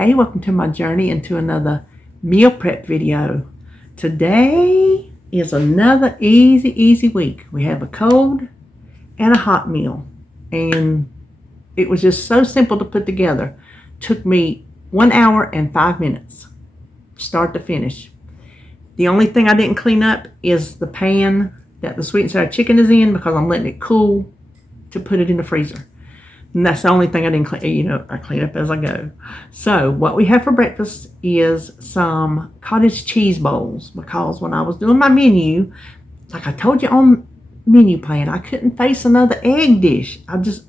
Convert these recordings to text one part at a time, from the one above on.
Hey, welcome to my journey into another meal prep video. Today is another easy week. We have a cold and a hot meal, and it was just so simple to put together. Took me 1 hour and 5 minutes, start to finish. The only thing I didn't clean up is the pan that the sweet and sour chicken is in, because I'm letting it cool to put it in the freezer. And that's the only thing I didn't clean. I clean up as I go. So what we have for breakfast is some cottage cheese bowls, because when I was doing my menu, like I told you on menu plan, I couldn't face another egg dish. I just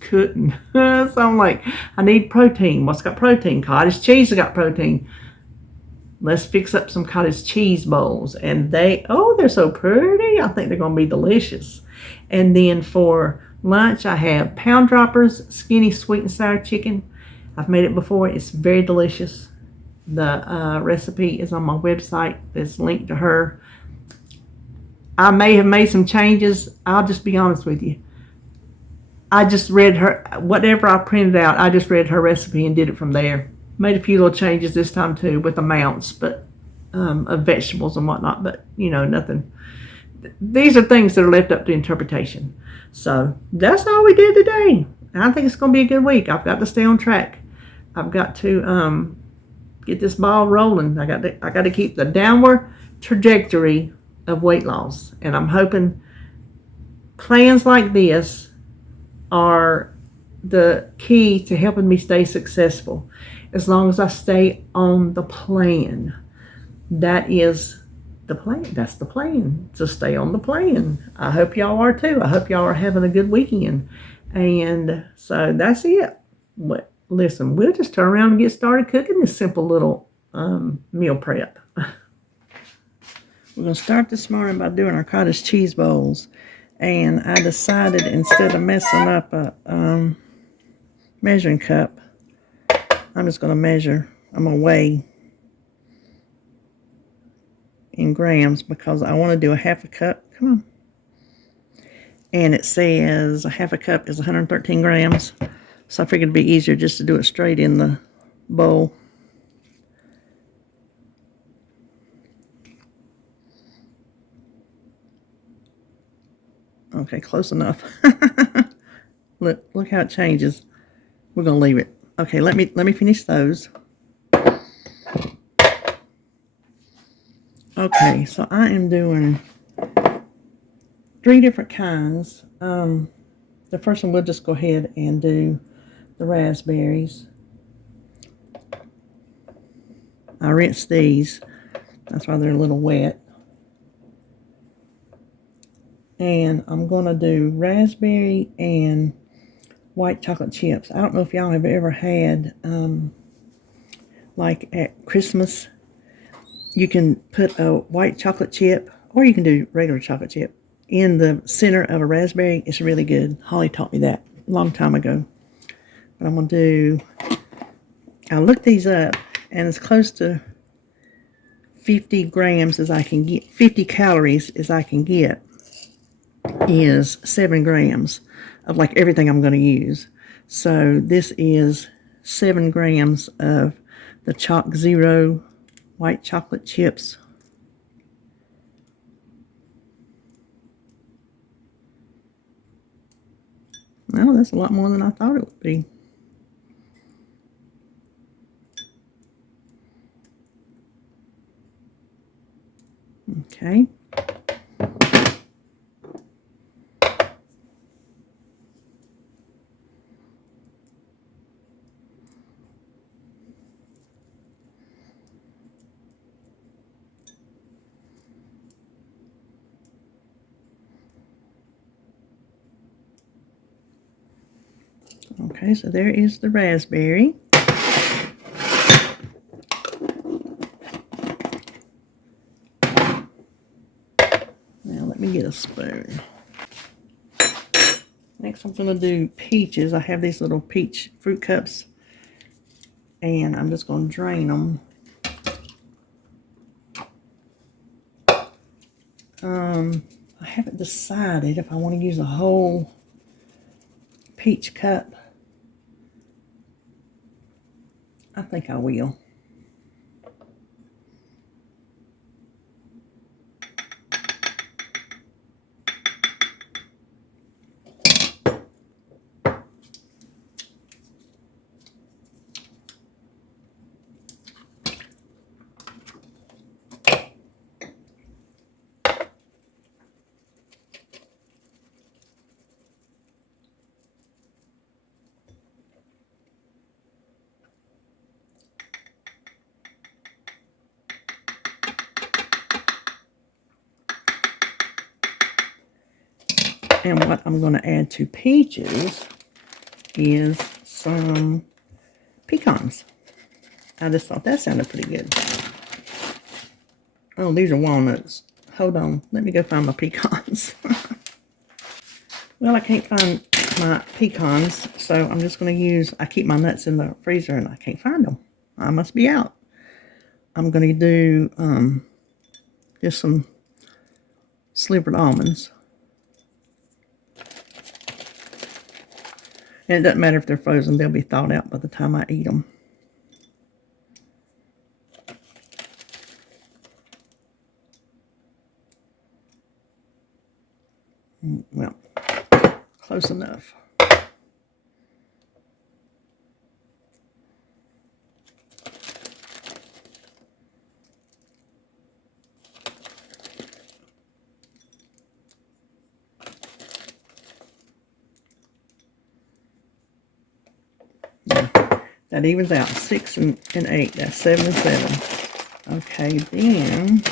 couldn't. So I'm like, I need protein. What's got protein? Cottage cheese has got protein. Let's fix up some cottage cheese bowls. And they're so pretty. I think they're going to be delicious. And then for lunch, I have pound droppers, skinny sweet and sour chicken. I've made it before. It's very delicious. The recipe is on my website. There's a link to her. I may have made some changes. I'll just be honest with you. I just read her, whatever I printed out, I just read her recipe and did it from there. Made a few little changes this time too with amounts, but of vegetables and whatnot, but nothing. These are things that are left up to interpretation. So that's all we did today. I think it's going to be a good week. I've got to stay on track. I've got to get this ball rolling. I got to keep the downward trajectory of weight loss. And I'm hoping plans like this are the key to helping me stay successful. As long as I stay on the plan. That is the plan. That's the plan, to stay on the plan. I hope y'all are too. I hope y'all are having a good weekend. And so that's it. Listen, we'll just turn around and get started cooking this simple little meal prep. We're going to start this morning by doing our cottage cheese bowls. And I decided, instead of messing up a measuring cup, I'm just going to measure. I'm going to weigh in grams, because I want to do a half a cup. Come on. And it says a half a cup is 113 grams. So I figured it'd be easier just to do it straight in the bowl. Okay, close enough. Look how it changes. We're going to leave it. Okay, let me finish those. Okay, so I am doing 3 different kinds. The first one, we'll just go ahead and do the raspberries. I rinsed these. That's why they're a little wet. And I'm going to do raspberry and white chocolate chips. I don't know if y'all have ever had, like at Christmas, you can put a white chocolate chip, or you can do regular chocolate chip, in the center of a raspberry. It's really good. Holly taught me that a long time ago. But I'm going to do, I looked these up, and as close to 50 grams as I can get, 50 calories as I can get, is 7 grams of like everything I'm going to use. So this is 7 grams of the Chalk Zero white chocolate chips. Well, that's a lot more than I thought it would be. Okay. Okay, so there is the raspberry. Now let me get a spoon. Next I'm going to do peaches. I have these little peach fruit cups, and I'm just going to drain them. I haven't decided if I want to use a whole peach cup I think I will. And what I'm going to add to peaches is some pecans. I just thought that sounded pretty good. Oh, these are walnuts. Hold on. Let me go find my pecans. Well, I can't find my pecans, so I'm just going to use, I keep my nuts in the freezer and I can't find them. I must be out. I'm going to do just some slivered almonds. And it doesn't matter if they're frozen, they'll be thawed out by the time I eat them. Well, close enough. That evens out 6 and 8. That's 7 and 7. Okay, then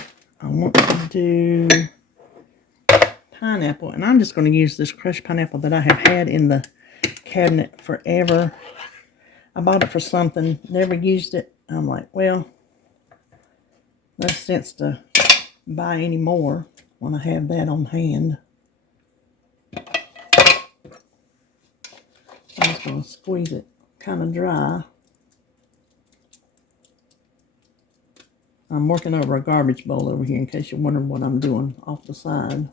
I want to do pineapple, and I'm just going to use this crushed pineapple that I have had in the cabinet forever. I bought it for something, never used it. I'm like, well, no sense to buy any more when I have that on hand. I'm just going to squeeze it kind of dry. I'm working over a garbage bowl over here in case you're wondering what I'm doing off the side.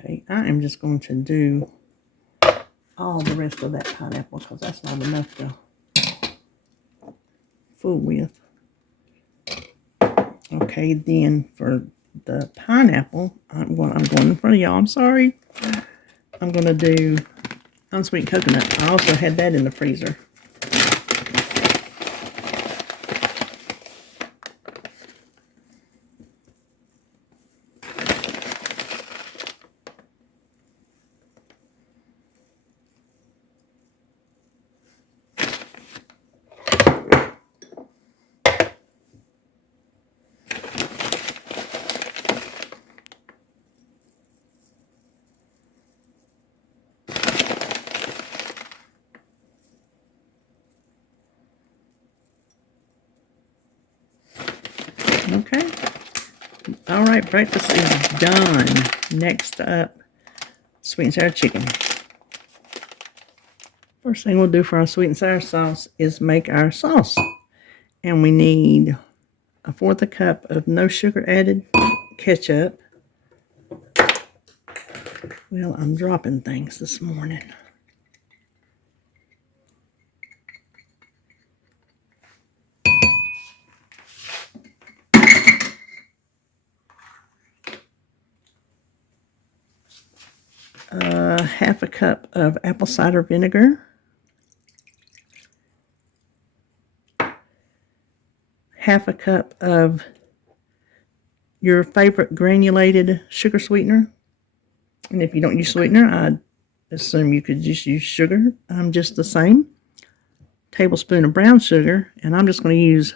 Okay, I am just going to do all the rest of that pineapple because that's not enough to fool with. Okay, then for the pineapple, I'm going in front of y'all. I'm sorry. I'm going to do unsweetened coconut. I also had that in the freezer. Okay. All right, breakfast is done. Next up, sweet and sour chicken. First thing we'll do for our sweet and sour sauce is make our sauce. And we need 1/4 cup of no sugar added ketchup. Well, I'm dropping things this morning. Half a cup of apple cider vinegar. Half a cup of your favorite granulated sugar sweetener. And if you don't use sweetener, I'd assume you could just use sugar. Just the same. Tablespoon of brown sugar, and I'm just going to use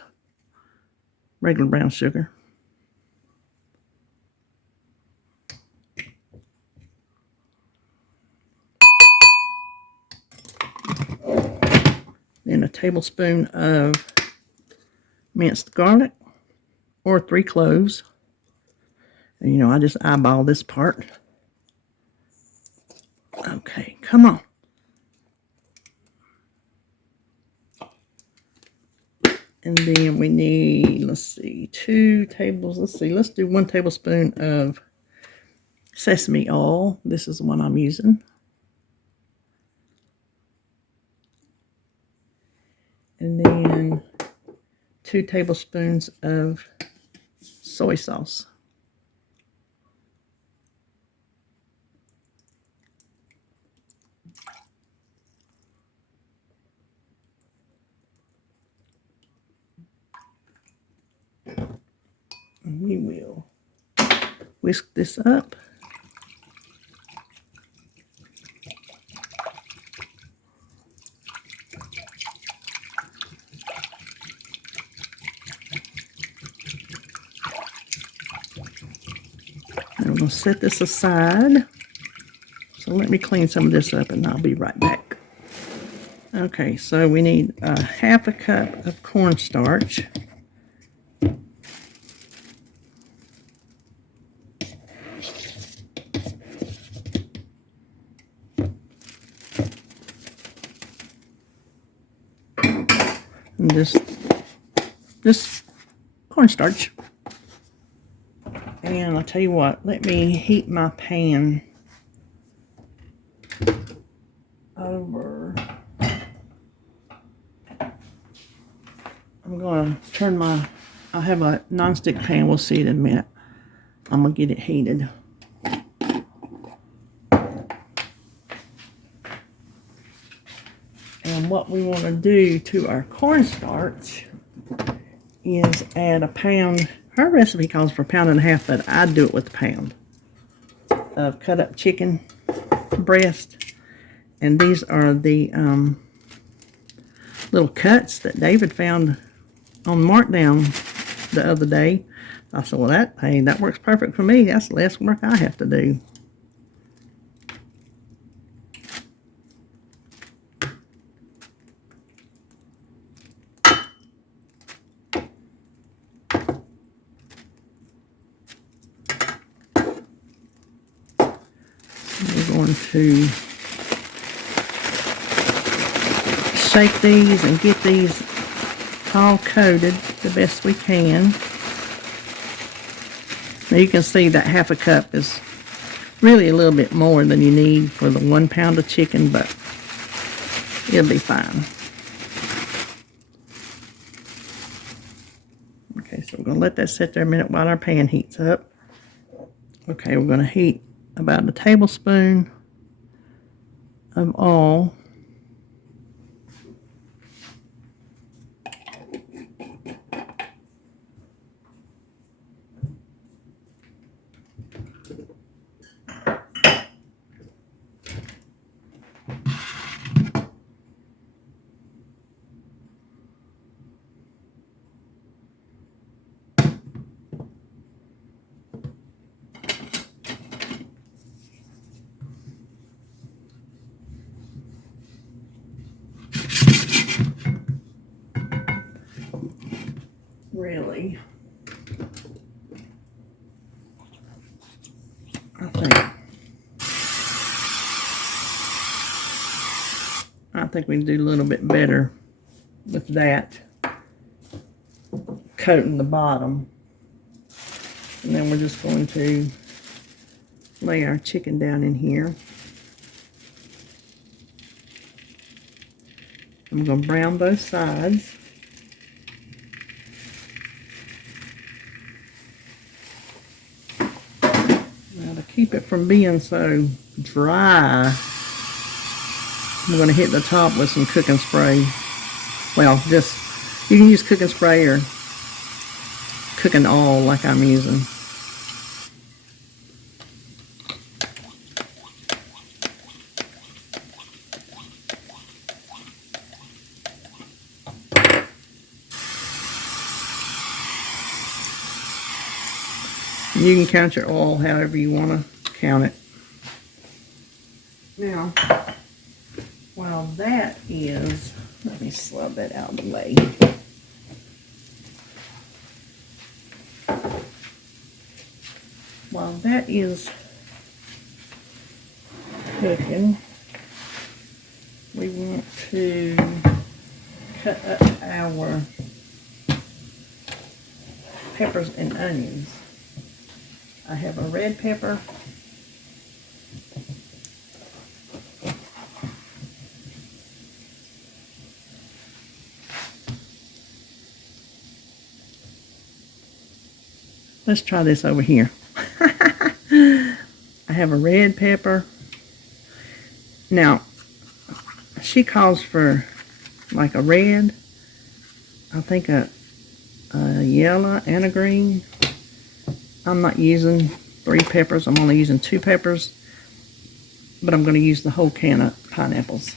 regular brown sugar. tablespoon of minced garlic or 3 cloves. And, you know, I just eyeball this part. Okay, come on. And then we need, let's see, let's do 1 tablespoon of sesame oil. This is the one I'm using. And then 2 tablespoons of soy sauce. And we will whisk this up. And we're going to set this aside. So let me clean some of this up and I'll be right back. Okay, so we need 1/2 cup of cornstarch. And this cornstarch. And I'll tell you what, let me heat my pan over. I'm going to turn I have a nonstick pan. We'll see it in a minute. I'm going to get it heated. And what we want to do to our cornstarch is add a pound. Her recipe calls for 1.5 pounds, but I do it with a pound of cut up chicken breast. And these are the little cuts that David found on Markdown the other day. I said, well, that works perfect for me. That's less work I have to do. We're going to shake these and get these all coated the best we can. Now you can see that 1/2 cup is really a little bit more than you need for the 1 pound of chicken, but it'll be fine. Okay, so we're going to let that sit there a minute while our pan heats up. Okay, we're going to heat about a tablespoon of oil. Really, I think we can do a little bit better with that coating the bottom. And then we're just going to lay our chicken down in here. I'm going to brown both sides. Now to keep it from being so dry, I'm going to hit the top with some cooking spray. Well, just, you can use cooking spray or cooking oil like I'm using. You can count your oil however you want to count it. Now, while that is Let me slide that out of the way. While that is cooking, we want to cut up our peppers and onions. I have a red pepper, let's try this over here. I have a red pepper. Now, she calls for like a red, I think a yellow and a green. I'm not using 3 peppers, I'm only using 2 peppers, but I'm going to use the whole can of pineapples.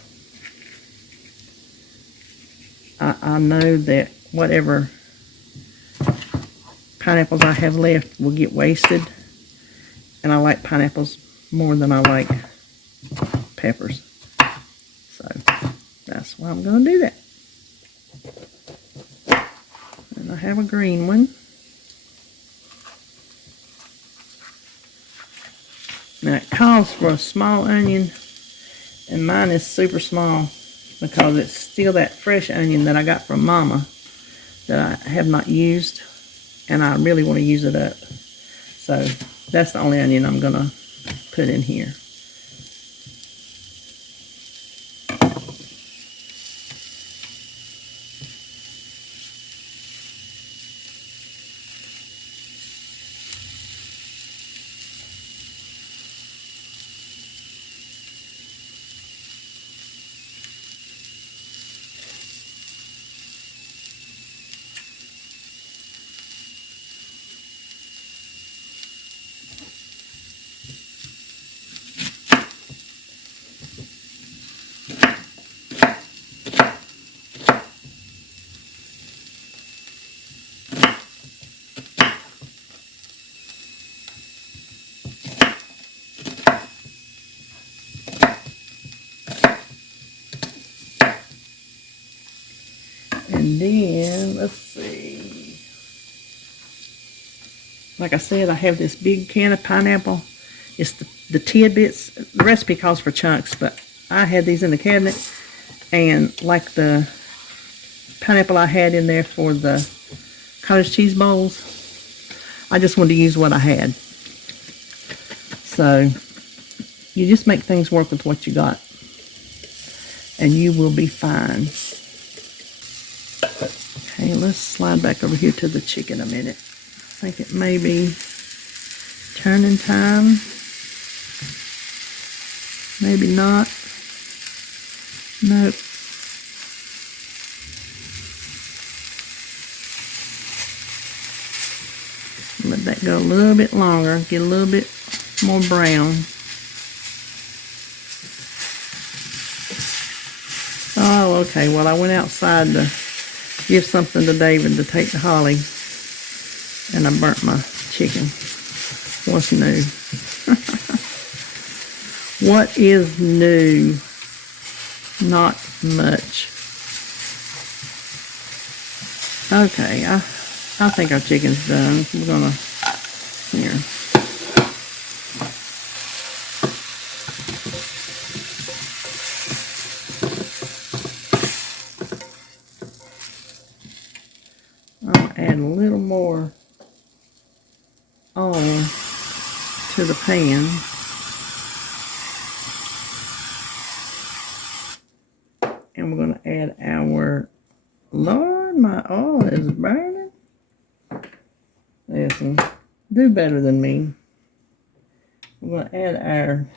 I know that whatever pineapples I have left will get wasted, and I like pineapples more than I like peppers, so that's why I'm going to do that. And I have a green one. Now it calls for a small onion, and mine is super small because it's still that fresh onion that I got from Mama that I have not used, and I really want to use it up. So that's the only onion I'm going to put in here. And then, let's see. Like I said, I have this big can of pineapple. It's the tidbits. The recipe calls for chunks, but I had these in the cabinet. And like the pineapple I had in there for the cottage cheese bowls, I just wanted to use what I had. So, you just make things work with what you got, and you will be fine. Okay, let's slide back over here to the chicken a minute. I think it may be turning time. Maybe not. Nope. Let that go a little bit longer, get a little bit more brown. Oh, okay, well, I went outside to give something to David to take to Holly, and I burnt my chicken. What's new? What is new? Not much. Okay, I think our chicken's done. We're gonna, here. I'll add a little more oil to the pan. And we're going to add our, Lord, my oil is burning. Listen, do better than me. We're going to add our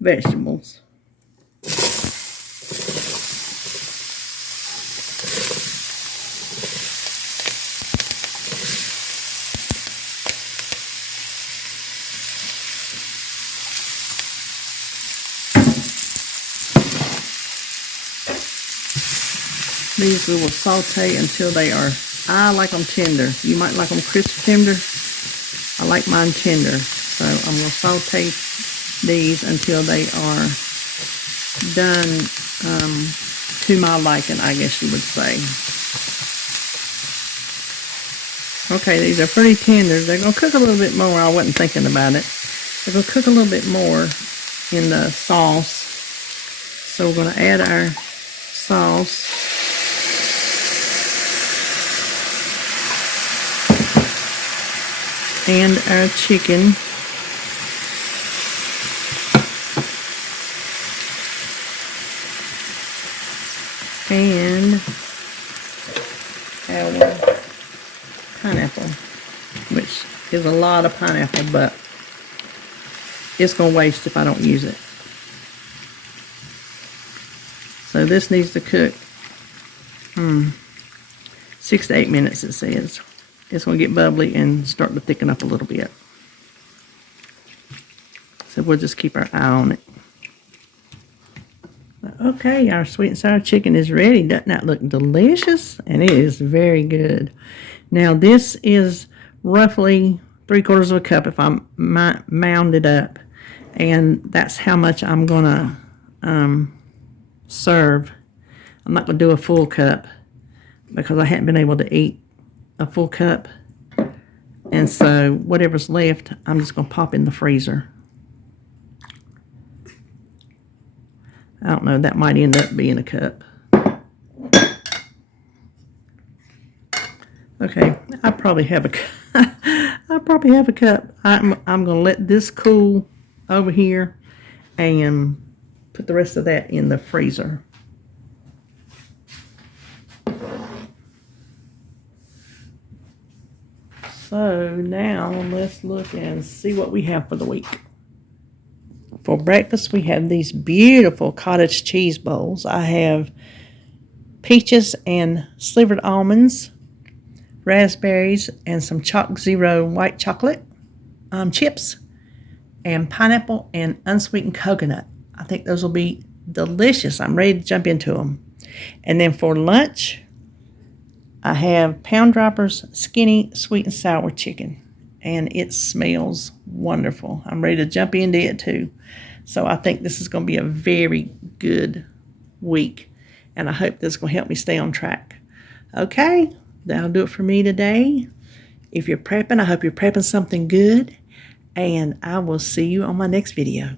vegetables. These we will saute until they are, I like them tender. You might like them crisp tender. I like mine tender. So I'm going to saute these until they are done to my liking, I guess you would say. Okay, these are pretty tender. They're going to cook a little bit more. I wasn't thinking about it. They're going to cook a little bit more in the sauce. So we're going to add our sauce. And our chicken. And our pineapple, which is a lot of pineapple, but it's going to waste if I don't use it. So this needs to cook 6 to 8 minutes, it says. It's going to get bubbly and start to thicken up a little bit. So we'll just keep our eye on it. Okay, our sweet and sour chicken is ready. Doesn't that look delicious? And it is very good. Now this is roughly 3/4 of a cup if I mound it up. And that's how much I'm going to serve. I'm not going to do a full cup because I hadn't been able to eat a full cup. And so whatever's left, I'm just going to pop in the freezer. I don't know, that might end up being a cup. Okay, I probably have a cup. I'm going to let this cool over here and put the rest of that in the freezer. So now let's look and see what we have for the week. For breakfast, we have these beautiful cottage cheese bowls. I have peaches and slivered almonds, raspberries, and some Chalk Zero white chocolate chips, and pineapple and unsweetened coconut. I think those will be delicious. I'm ready to jump into them. And then for lunch, I have Pound Droppers skinny sweet and sour chicken. And it smells wonderful. I'm ready to jump into it too. So I think this is going to be a very good week. And I hope this is going to help me stay on track. Okay, that'll do it for me today. If you're prepping, I hope you're prepping something good. And I will see you on my next video.